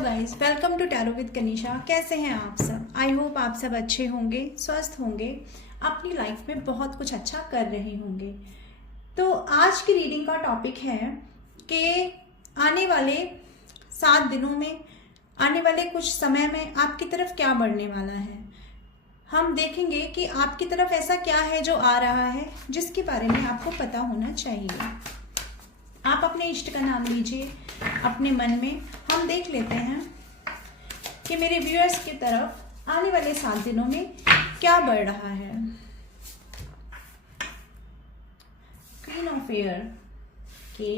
Guys, welcome to tarot with Kanisha. कैसे हैं आप सब? आई होप आप सब अच्छे होंगे, स्वस्थ होंगे, अपनी लाइफ में बहुत कुछ अच्छा कर रहे होंगे। तो आज की रीडिंग का टॉपिक है कि आने वाले 7 दिनों में, आने वाले कुछ समय में आपकी तरफ क्या बढ़ने वाला है। हम देखेंगे कि आपकी तरफ ऐसा क्या है जो आ रहा है जिसके बारे में आपको पता होना चाहिए। आप अपने इष्ट का नाम लीजिए अपने मन में। हम देख लेते हैं कि मेरे व्यूअर्स की तरफ आने वाले 7 दिनों में क्या बढ़ रहा है। क्वीन ऑफ एयर के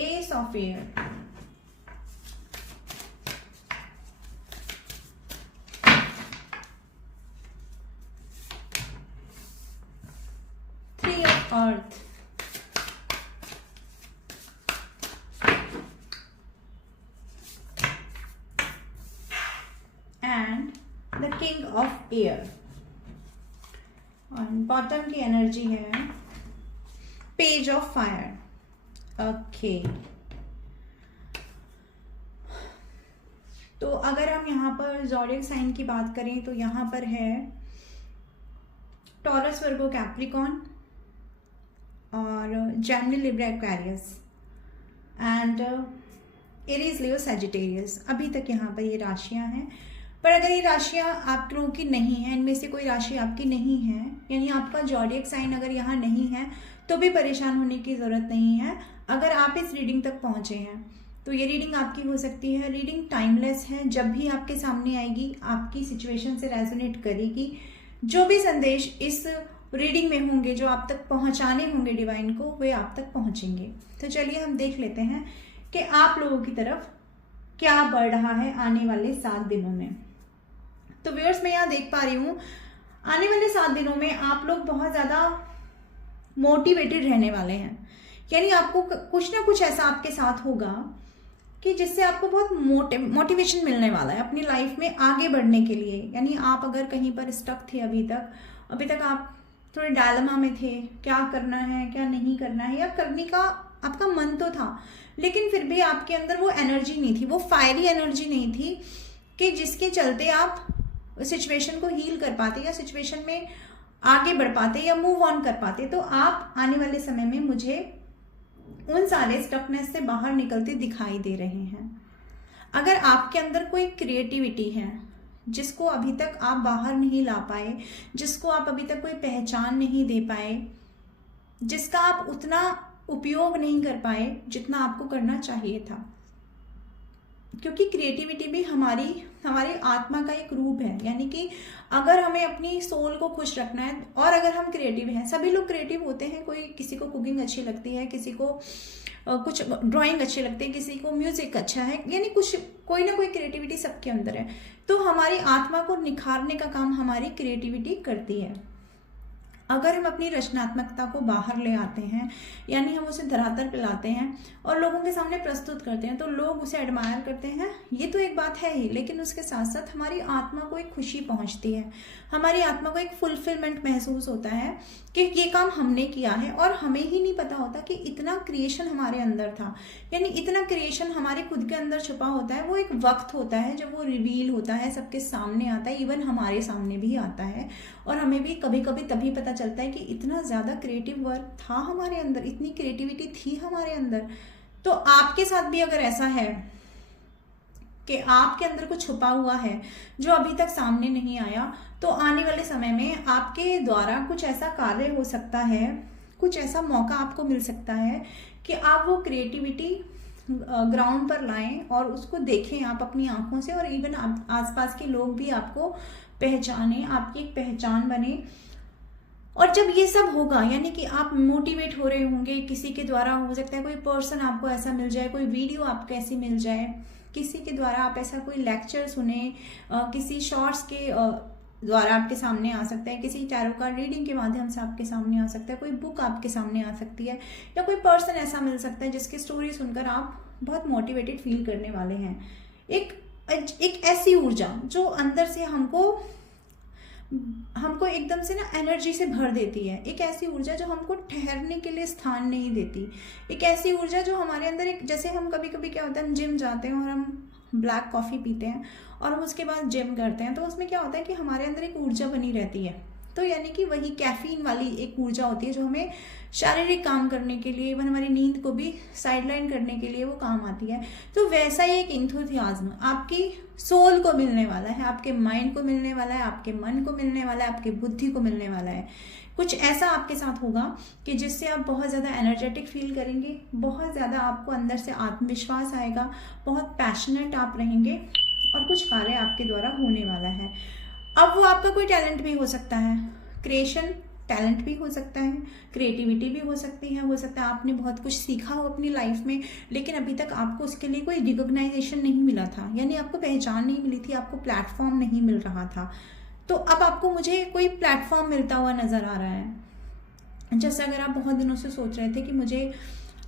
S of air, earth, and the king of air. और बॉटम की एनर्जी है पेज ऑफ फायर। ओके, तो अगर हम यहाँ पर ज़ोडिएक साइन की बात करें तो यहाँ पर है टॉरस, वर्गो, कैप्रिकॉन और Gemini, Libra, Aquarius and Aries, Leo, Sagittarius. अभी तक यहाँ पर ये राशियाँ हैं, पर अगर ये राशियाँ आप लोगों की नहीं है, इनमें से कोई राशि आपकी नहीं है, यानी आपका ज़ोडिएक साइन अगर यहाँ नहीं है तो भी परेशान होने की ज़रूरत नहीं है। अगर आप इस रीडिंग तक पहुँचे हैं तो ये रीडिंग आपकी हो सकती है। रीडिंग टाइमलेस है, जब भी आपके सामने आएगी आपकी सिचुएशन से रेजोनेट करेगी। जो भी संदेश इस रीडिंग में होंगे, जो आप तक पहुंचाने होंगे डिवाइन को, वे आप तक पहुंचेंगे। तो चलिए हम देख लेते हैं कि आप लोगों की तरफ क्या बढ़ रहा है आने वाले 7 दिनों में। तो व्यूअर्स, मैं यहाँ देख पा रही हूँ आने वाले 7 दिनों में आप लोग बहुत ज़्यादा मोटिवेटेड रहने वाले हैं। यानी आपको कुछ ना कुछ ऐसा आपके साथ होगा कि जिससे आपको बहुत मोटिवेशन मिलने वाला है अपनी लाइफ में आगे बढ़ने के लिए। यानी आप अगर कहीं पर स्टक थे अभी तक आप थोड़े डायलेमा में थे, क्या करना है क्या नहीं करना है, या करने का आपका मन तो था लेकिन फिर भी आपके अंदर वो एनर्जी नहीं थी, वो फायरी एनर्जी नहीं थी कि जिसके चलते आप सिचुएशन को हील कर पाते या सिचुएशन में आगे बढ़ पाते या मूव ऑन कर पाते। तो आप आने वाले समय में मुझे उन सारे स्टकनेस से बाहर निकलते दिखाई दे रहे हैं। अगर आपके अंदर कोई क्रिएटिविटी है जिसको अभी तक आप बाहर नहीं ला पाए, जिसको आप अभी तक कोई पहचान नहीं दे पाए, जिसका आप उतना उपयोग नहीं कर पाए जितना आपको करना चाहिए था, क्योंकि क्रिएटिविटी भी हमारी आत्मा का एक रूप है। यानी कि अगर हमें अपनी सोल को खुश रखना है और अगर हम क्रिएटिव हैं, सभी लोग क्रिएटिव होते हैं, कोई किसी को कुकिंग अच्छी लगती है, किसी को कुछ ड्राइंग अच्छी लगती है, किसी को म्यूजिक अच्छा है, यानी कोई ना कोई क्रिएटिविटी सबके अंदर है। तो हमारी आत्मा को निखारने का काम हमारी क्रिएटिविटी करती है। अगर हम अपनी रचनात्मकता को बाहर ले आते हैं, यानी हम उसे धरातल पे लाते हैं और लोगों के सामने प्रस्तुत करते हैं, तो लोग उसे एडमायर करते हैं, ये तो एक बात है ही, लेकिन उसके साथ साथ हमारी आत्मा को एक खुशी पहुंचती है, हमारी आत्मा को एक फुलफिलमेंट महसूस होता है कि ये काम हमने किया है। और हमें ही नहीं पता होता कि इतना क्रिएशन हमारे अंदर था, यानी इतना क्रिएशन हमारे खुद के अंदर छुपा होता है। वो एक वक्त होता है जब वो रिवील होता है, सबके सामने आता है, इवन हमारे सामने भी आता है। और हमें भी कभी कभी तभी पता चलता है कि इतना ज़्यादा क्रिएटिव वर्क था हमारे अंदर, इतनी क्रिएटिविटी थी हमारे अंदर। तो आपके साथ भी अगर ऐसा है कि आपके अंदर कुछ छुपा हुआ है जो अभी तक सामने नहीं आया, तो आने वाले समय में आपके द्वारा कुछ ऐसा कार्य हो सकता है, कुछ ऐसा मौका आपको मिल सकता है कि आप वो क्रिएटिविटी ग्राउंड पर लाएं और उसको देखें आप अपनी आंखों से, और इवन आसपास के लोग भी आपको पहचाने, आपकी एक पहचान बने। और जब ये सब होगा, यानी कि आप मोटिवेट हो रहे होंगे, किसी के द्वारा हो सकता है कोई पर्सन आपको ऐसा मिल जाए, कोई वीडियो आपको ऐसी मिल जाए, किसी के द्वारा आप ऐसा कोई लेक्चर सुने, किसी शॉर्ट्स के द्वारा आपके सामने आ सकता है, किसी टैरो कार्ड रीडिंग के माध्यम से आपके सामने आ सकता है, कोई बुक आपके सामने आ सकती है, या कोई पर्सन ऐसा मिल सकता है जिसकी स्टोरी सुनकर आप बहुत मोटिवेटेड फील करने वाले हैं। एक ऐसी ऊर्जा जो अंदर से हमको हमको एकदम से ना एनर्जी से भर देती है। एक ऐसी ऊर्जा जो हमको ठहरने के लिए स्थान नहीं देती। एक ऐसी ऊर्जा जो हमारे अंदर एक, जैसे हम कभी कभी क्या होता है, हम जिम जाते हैं और हम ब्लैक कॉफ़ी पीते हैं और हम उसके बाद जिम करते हैं, तो उसमें क्या होता है कि हमारे अंदर एक ऊर्जा बनी रहती है। तो यानी कि वही कैफीन वाली एक ऊर्जा होती है जो हमें शारीरिक काम करने के लिए, इवन हमारी नींद को भी साइडलाइन करने के लिए वो काम आती है। तो वैसा ही एक इंथुसियाज्म आपकी सोल को मिलने वाला है, आपके माइंड को मिलने वाला है, आपके मन को मिलने वाला है, आपकी बुद्धि को मिलने वाला है। कुछ ऐसा आपके साथ होगा कि जिससे आप बहुत ज़्यादा एनर्जेटिक फील करेंगे, बहुत ज़्यादा आपको अंदर से आत्मविश्वास आएगा, बहुत पैशनेट आप रहेंगे और कुछ कार्य आपके द्वारा होने वाला है। अब वो आपका कोई टैलेंट भी हो सकता है, क्रिएशन टैलेंट भी हो सकता है, क्रिएटिविटी भी हो सकती है, हो सकता है आपने बहुत कुछ सीखा हो अपनी लाइफ में, लेकिन अभी तक आपको उसके लिए कोई रिकॉग्नाइजेशन नहीं मिला था, यानी आपको पहचान नहीं मिली थी, आपको प्लेटफॉर्म नहीं मिल रहा था। तो अब आपको मुझे कोई प्लेटफॉर्म मिलता हुआ नज़र आ रहा है। जैसे अगर आप बहुत दिनों से सोच रहे थे कि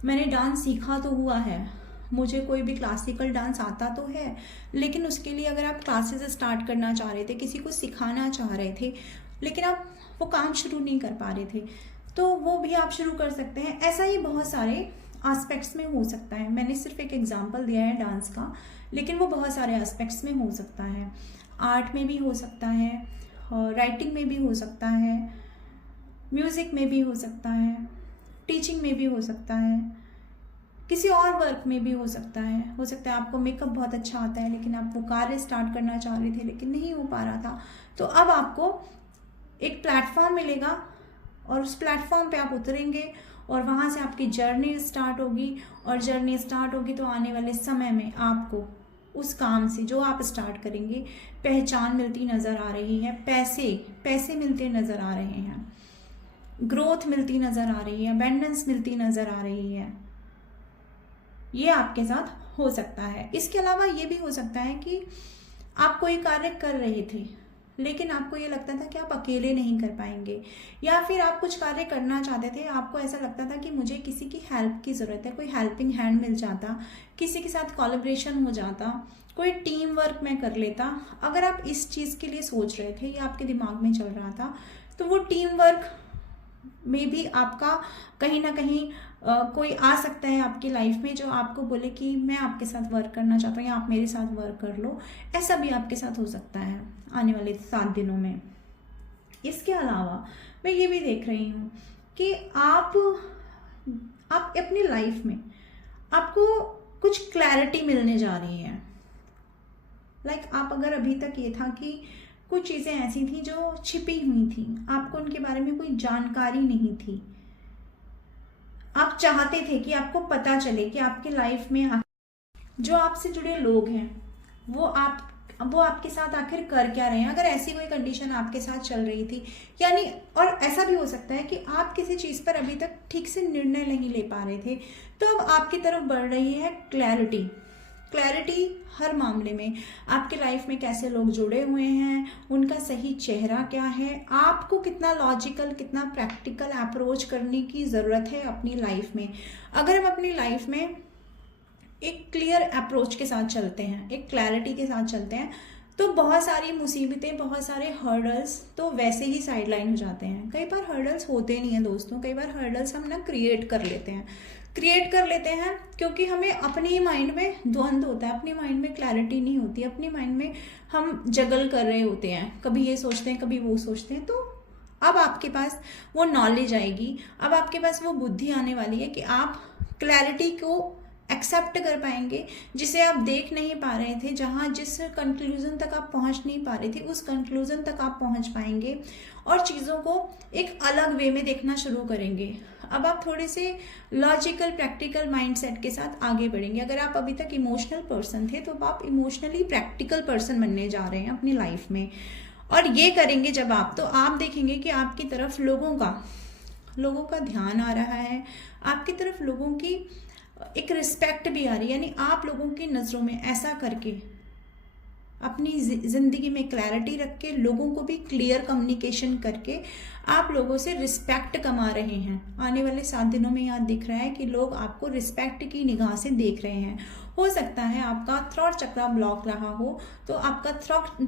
मैंने डांस सीखा तो हुआ है, मुझे कोई भी क्लासिकल डांस आता तो है, लेकिन उसके लिए अगर आप क्लासेस स्टार्ट करना चाह रहे थे, किसी को सिखाना चाह रहे थे, लेकिन आप वो काम शुरू नहीं कर पा रहे थे, तो वो भी आप शुरू कर सकते हैं। ऐसा ही बहुत सारे एस्पेक्ट्स में हो सकता है। मैंने सिर्फ एक एग्जांपल दिया है डांस का, लेकिन वो बहुत सारे एस्पेक्ट्स में हो सकता है। आर्ट में भी हो सकता है, और राइटिंग में भी हो सकता है, म्यूज़िक में भी हो सकता है, टीचिंग में भी हो सकता है, किसी और वर्क में भी हो सकता है। हो सकता है आपको मेकअप बहुत अच्छा आता है, लेकिन आप वो कार्य स्टार्ट करना चाह रहे थे लेकिन नहीं हो पा रहा था, तो अब आपको एक प्लेटफॉर्म मिलेगा और उस प्लेटफॉर्म पे आप उतरेंगे और वहाँ से आपकी जर्नी स्टार्ट होगी। और जर्नी स्टार्ट होगी तो आने वाले समय में आपको उस काम से जो आप स्टार्ट करेंगे पहचान मिलती नज़र आ रही है, पैसे मिलते नज़र आ रहे हैं, ग्रोथ मिलती नज़र आ रही है, अबंडेंस मिलती नज़र आ रही है। ये आपके साथ हो सकता है। इसके अलावा ये भी हो सकता है कि आप कोई कार्य कर रहे थे लेकिन आपको ये लगता था कि आप अकेले नहीं कर पाएंगे, या फिर आप कुछ कार्य करना चाहते थे, आपको ऐसा लगता था कि मुझे किसी की हेल्प की ज़रूरत है, कोई हेल्पिंग हैंड मिल जाता, किसी के साथ कोलैबोरेशन हो जाता, कोई टीम वर्क में कर लेता। अगर आप इस चीज़ के लिए सोच रहे थे या आपके दिमाग में चल रहा था, तो वो टीम वर्क में भी आपका कहीं ना कहीं कोई आ सकता है आपकी लाइफ में जो आपको बोले कि मैं आपके साथ वर्क करना चाहता हूँ या आप मेरे साथ वर्क कर लो। ऐसा भी आपके साथ हो सकता है आने वाले 7 दिनों में। इसके अलावा मैं ये भी देख रही हूँ कि आप अपनी लाइफ में आपको कुछ क्लैरिटी मिलने जा रही है। आप अगर अभी तक ये था कि कुछ चीज़ें ऐसी थी जो छिपी हुई थी, आपको उनके बारे में कोई जानकारी नहीं थी, आप चाहते थे कि आपको पता चले कि आपके लाइफ में जो आपसे जुड़े लोग हैं वो आपके साथ आखिर कर क्या रहे हैं। अगर ऐसी कोई कंडीशन आपके साथ चल रही थी, यानी, और ऐसा भी हो सकता है कि आप किसी चीज़ पर अभी तक ठीक से निर्णय नहीं ले पा रहे थे, तो अब आपकी तरफ बढ़ रही है क्लैरिटी हर मामले में। आपके लाइफ में कैसे लोग जुड़े हुए हैं, उनका सही चेहरा क्या है, आपको कितना लॉजिकल, कितना प्रैक्टिकल अप्रोच करने की ज़रूरत है अपनी लाइफ में। अगर हम अपनी लाइफ में एक क्लियर अप्रोच के साथ चलते हैं, एक क्लैरिटी के साथ चलते हैं, तो बहुत सारी मुसीबतें, बहुत सारे हर्डल्स तो वैसे ही साइडलाइन हो जाते हैं। कई बार हर्डल्स होते नहीं हैं दोस्तों, कई बार हर्डल्स हम ना क्रिएट कर लेते हैं क्योंकि हमें अपने ही माइंड में द्वंद्व होता है, अपने माइंड में क्लैरिटी नहीं होती, अपने माइंड में हम जगल कर रहे होते हैं, कभी ये सोचते हैं कभी वो सोचते हैं। तो अब आपके पास वो नॉलेज आएगी, अब आपके पास वो बुद्धि आने वाली है कि आप क्लैरिटी को एक्सेप्ट कर पाएंगे, जिसे आप देख नहीं पा रहे थे, जिस कंक्लूजन तक आप पहुंच नहीं पा रहे थे उस कंक्लूजन तक आप पहुंच पाएंगे और चीज़ों को एक अलग वे में देखना शुरू करेंगे। अब आप थोड़े से लॉजिकल, प्रैक्टिकल माइंडसेट के साथ आगे बढ़ेंगे। अगर आप अभी तक इमोशनल पर्सन थे तो आप इमोशनली प्रैक्टिकल पर्सन बनने जा रहे हैं अपनी लाइफ में, और ये करेंगे जब आप, तो आप देखेंगे कि आपकी तरफ लोगों का ध्यान आ रहा है, आपकी तरफ लोगों की एक रिस्पेक्ट भी आ रही है, यानी आप लोगों की नज़रों में ऐसा करके अपनी ज़िंदगी में क्लैरिटी रख के, लोगों को भी क्लियर कम्युनिकेशन करके आप लोगों से रिस्पेक्ट कमा रहे हैं। आने वाले 7 दिनों में यहाँ दिख रहा है कि लोग आपको रिस्पेक्ट की निगाह से देख रहे हैं। हो सकता है आपका थ्रोट चक्रा ब्लॉक रहा हो, तो आपका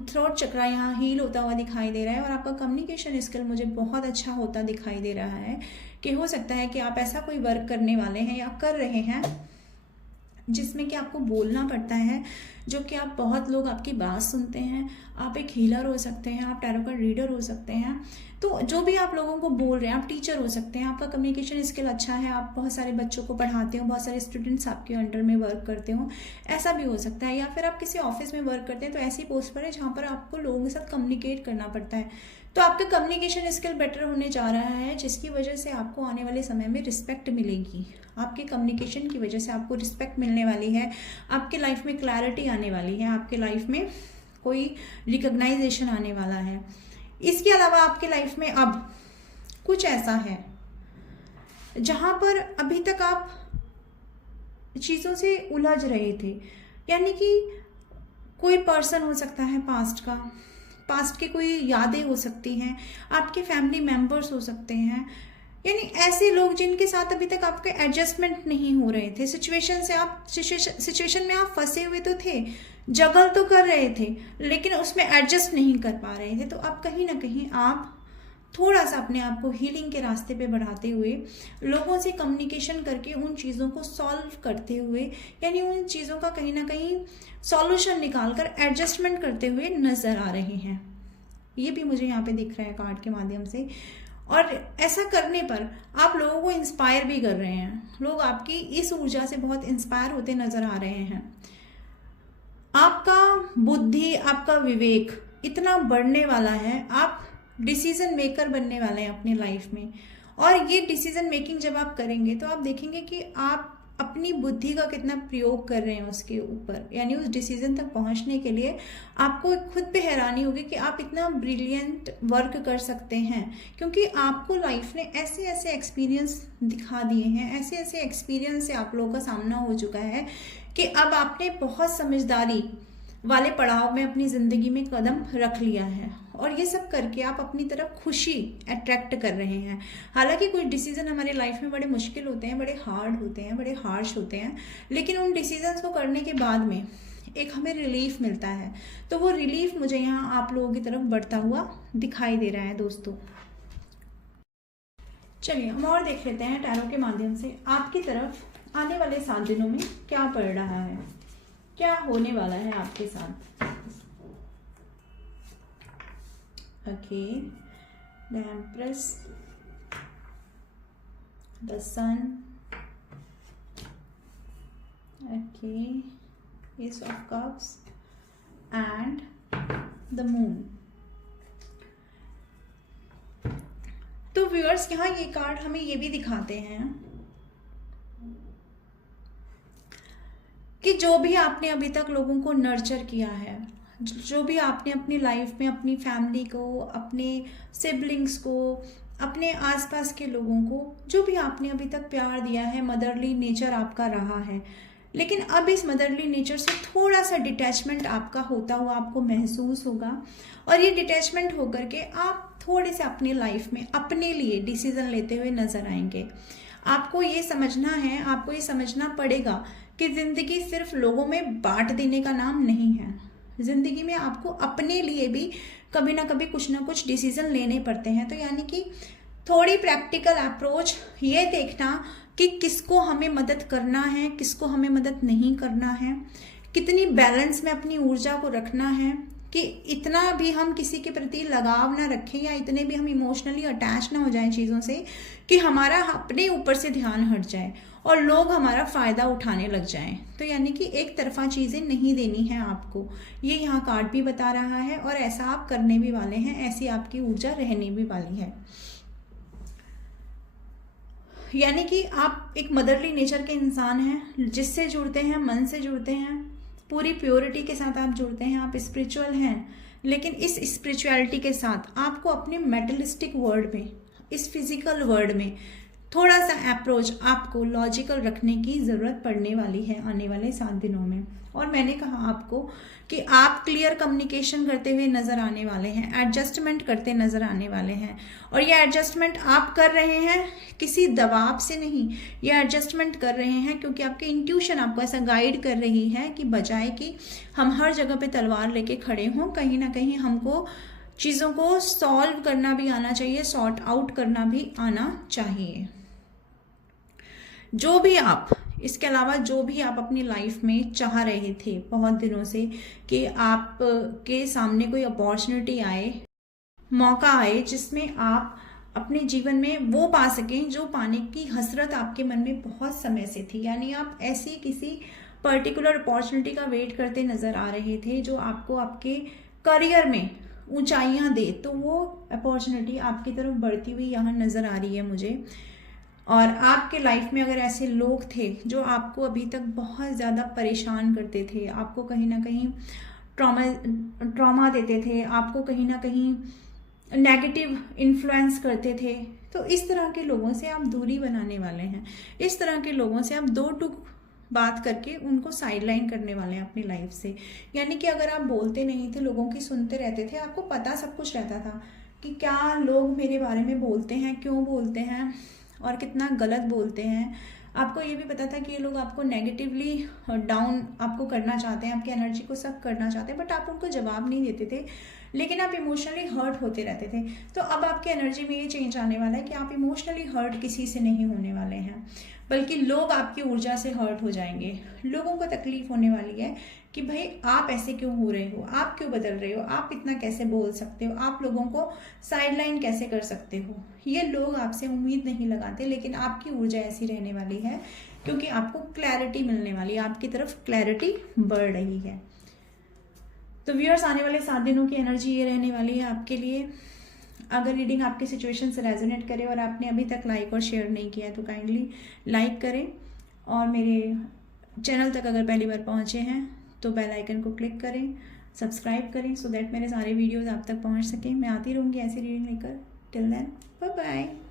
थ्रोट चक्रा यहाँ हील होता हुआ दिखाई दे रहा है, और आपका कम्युनिकेशन स्किल मुझे बहुत अच्छा होता दिखाई दे रहा है कि हो सकता है कि आप ऐसा कोई वर्क करने वाले हैं या कर रहे हैं जिसमें कि आपको बोलना पड़ता है, जो कि आप बहुत लोग आपकी बात सुनते हैं। आप एक हीलर हो सकते हैं, आप टैरो कार्ड रीडर हो सकते हैं, तो जो भी आप लोगों को बोल रहे हैं, आप टीचर हो सकते हैं, आपका कम्युनिकेशन स्किल अच्छा है, आप बहुत सारे बच्चों को पढ़ाते हो, बहुत सारे स्टूडेंट्स आपके अंडर में वर्क करते हो, ऐसा भी हो सकता है। या फिर आप किसी ऑफिस में वर्क करते हैं तो ऐसी पोस्ट पर है जहाँ पर आपको लोगों के साथ कम्युनिकेट करना पड़ता है, तो आपका कम्युनिकेशन स्किल बेटर होने जा रहा है, जिसकी वजह से आपको आने वाले समय में रिस्पेक्ट मिलेगी। आपके कम्युनिकेशन की वजह से आपको रिस्पेक्ट मिलने वाली है, आपके लाइफ में क्लैरिटी आने वाली है, आपके लाइफ में कोई रिकग्नाइजेशन आने वाला है। इसके अलावा आपके लाइफ में अब कुछ ऐसा है जहाँ पर अभी तक आप चीज़ों से उलझ रहे थे, यानी कि कोई पर्सन हो सकता है पास्ट की कोई यादें हो सकती हैं, आपके फैमिली मेंबर्स हो सकते हैं, यानी ऐसे लोग जिनके साथ अभी तक आपके एडजस्टमेंट नहीं हो रहे थे। सिचुएशन में आप फंसे हुए तो थे, जगल तो कर रहे थे, लेकिन उसमें एडजस्ट नहीं कर पा रहे थे। तो अब कहीं ना कहीं आप थोड़ा सा अपने आप को हीलिंग के रास्ते पे बढ़ाते हुए, लोगों से कम्युनिकेशन करके उन चीज़ों को सॉल्व करते हुए, यानी उन चीज़ों का कहीं ना कहीं सॉल्यूशन निकाल कर एडजस्टमेंट करते हुए नज़र आ रहे हैं। ये भी मुझे यहाँ पे दिख रहा है कार्ड के माध्यम से। और ऐसा करने पर आप लोगों को इंस्पायर भी कर रहे हैं, लोग आपकी इस ऊर्जा से बहुत इंस्पायर होते नज़र आ रहे हैं। आपका बुद्धि, आपका विवेक इतना बढ़ने वाला है, आप डिसीजन मेकर बनने वाले हैं अपनी लाइफ में। और ये डिसीजन मेकिंग जब आप करेंगे तो आप देखेंगे कि आप अपनी बुद्धि का कितना प्रयोग कर रहे हैं उसके ऊपर, यानी उस डिसीजन तक पहुंचने के लिए आपको खुद पे हैरानी होगी कि आप इतना ब्रिलियंट वर्क कर सकते हैं, क्योंकि आपको लाइफ ने ऐसे ऐसे एक्सपीरियंस दिखा दिए हैं, ऐसे ऐसे एक्सपीरियंस से आप लोगों का सामना हो चुका है कि अब आपने बहुत समझदारी वाले पड़ाव में अपनी ज़िंदगी में कदम रख लिया है, और ये सब करके आप अपनी तरफ खुशी अट्रैक्ट कर रहे हैं। हालांकि कुछ डिसीजन हमारे लाइफ में बड़े मुश्किल होते हैं, बड़े हार्ड होते हैं, बड़े हार्श होते हैं, लेकिन उन डिसीजंस को करने के बाद में एक हमें रिलीफ मिलता है। तो वो रिलीफ मुझे यहाँ आप लोगों की तरफ बढ़ता हुआ दिखाई दे रहा है दोस्तों। चलिए हम और देख लेते हैं टैरो के माध्यम से आपकी तरफ आने वाले 7 दिनों में क्या पड़ रहा है, क्या होने वाला है आपके साथ। Okay, the empress, the sun, okay, ace of cups and the moon. तो व्यूअर्स यहाँ ये कार्ड हमें ये भी दिखाते हैं कि जो भी आपने अभी तक लोगों को नर्चर किया है, जो भी आपने अपनी लाइफ में अपनी फैमिली को, अपने सिबलिंग्स को, अपने आसपास के लोगों को, जो भी आपने अभी तक प्यार दिया है, मदरली नेचर आपका रहा है, लेकिन अब इस मदरली नेचर से थोड़ा सा डिटैचमेंट आपका होता हुआ आपको महसूस होगा। और ये डिटैचमेंट होकर के आप थोड़े से अपनी लाइफ में अपने लिए डिसीजन लेते हुए नजर आएंगे। आपको ये समझना है, आपको ये समझना पड़ेगा कि ज़िंदगी सिर्फ लोगों में बांट देने का नाम नहीं है। ज़िंदगी में आपको अपने लिए भी कभी ना कभी कुछ ना कुछ डिसीजन लेने पड़ते हैं। तो यानी कि थोड़ी प्रैक्टिकल अप्रोच, ये देखना कि किसको हमें मदद करना है, किसको हमें मदद नहीं करना है, कितनी बैलेंस में अपनी ऊर्जा को रखना है, कि इतना भी हम किसी के प्रति लगाव ना रखें या इतने भी हम इमोशनली अटैच ना हो जाएं चीज़ों से कि हमारा अपने ऊपर से ध्यान हट जाए और लोग हमारा फ़ायदा उठाने लग जाएं। तो यानी कि एक तरफा चीज़ें नहीं देनी है आपको, ये यहाँ कार्ड भी बता रहा है, और ऐसा आप करने भी वाले हैं, ऐसी आपकी ऊर्जा रहने भी वाली है। यानी कि आप एक मदरली नेचर के इंसान हैं, जिससे जुड़ते हैं, मन से जुड़ते हैं, पूरी प्योरिटी के साथ आप जुड़ते हैं, आप स्पिरिचुअल हैं, लेकिन इस स्पिरिचुअलिटी के साथ आपको अपने मेटलिस्टिक वर्ल्ड में, इस फिजिकल वर्ल्ड में थोड़ा सा अप्रोच आपको लॉजिकल रखने की ज़रूरत पड़ने वाली है आने वाले 7 दिनों में। और मैंने कहा आपको कि आप क्लियर कम्युनिकेशन करते हुए नज़र आने वाले हैं, एडजस्टमेंट करते नज़र आने वाले हैं। और ये एडजस्टमेंट आप कर रहे हैं किसी दबाव से नहीं, ये एडजस्टमेंट कर रहे हैं क्योंकि आपकी इंट्यूशन आपको ऐसा गाइड कर रही है कि बजाय कि हम हर जगह पे तलवार लेके खड़े हों, कहीं ना कहीं हमको चीज़ों को सॉल्व करना भी आना चाहिए, सॉर्ट आउट करना भी आना चाहिए। जो भी आप, इसके अलावा जो भी आप अपनी लाइफ में चाह रहे थे बहुत दिनों से कि आप के सामने कोई अपॉर्चुनिटी आए, मौका आए जिसमें आप अपने जीवन में वो पा सकें जो पाने की हसरत आपके मन में बहुत समय से थी, यानी आप ऐसी किसी पर्टिकुलर अपॉर्चुनिटी का वेट करते नज़र आ रहे थे जो आपको आपके करियर में ऊंचाइयां दे, तो वो अपॉर्चुनिटी आपकी तरफ बढ़ती हुई यहाँ नज़र आ रही है मुझे। और आपके लाइफ में अगर ऐसे लोग थे जो आपको अभी तक बहुत ज़्यादा परेशान करते थे, आपको कहीं ना कहीं ट्रॉमा देते थे, आपको कहीं ना कहीं नेगेटिव इन्फ्लुएंस करते थे, तो इस तरह के लोगों से आप दूरी बनाने वाले हैं। इस तरह के लोगों से आप दो टूक बात करके उनको साइडलाइन करने वाले हैं अपनी लाइफ से। यानी कि अगर आप बोलते नहीं थे, लोगों की सुनते रहते थे, आपको पता सब कुछ रहता था कि क्या लोग मेरे बारे में बोलते हैं, क्यों बोलते हैं और कितना गलत बोलते हैं। आपको ये भी पता था कि ये लोग आपको नेगेटिवली डाउन आपको करना चाहते हैं, आपकी एनर्जी को सक करना चाहते हैं, बट आप उनको जवाब नहीं देते थे, लेकिन आप इमोशनली हर्ट होते रहते थे। तो अब आपकी एनर्जी में ये चेंज आने वाला है कि आप इमोशनली हर्ट किसी से नहीं होने वाले हैं, बल्कि लोग आपकी ऊर्जा से हर्ट हो जाएंगे। लोगों को तकलीफ होने वाली है कि भाई आप ऐसे क्यों हो रहे हो, आप क्यों बदल रहे हो, आप इतना कैसे बोल सकते हो, आप लोगों को साइडलाइन कैसे कर सकते हो। ये लोग आपसे उम्मीद नहीं लगाते, लेकिन आपकी ऊर्जा ऐसी रहने वाली है क्योंकि आपको क्लैरिटी मिलने वाली है, आपकी तरफ क्लैरिटी बढ़ रही है। तो व्यूअर्स, आने वाले 7 दिनों की एनर्जी ये रहने वाली है आपके लिए। अगर रीडिंग आपकी सिचुएशन से रेजोनेट करे और आपने अभी तक लाइक और शेयर नहीं किया है तो काइंडली लाइक करें, और मेरे चैनल तक अगर पहली बार पहुंचे हैं तो बेल आइकन को क्लिक करें, सब्सक्राइब करें, सो दैट मेरे सारे वीडियोस आप तक पहुंच सकें। मैं आती रहूँगी ऐसी रीडिंग लेकर। Till then, bye bye.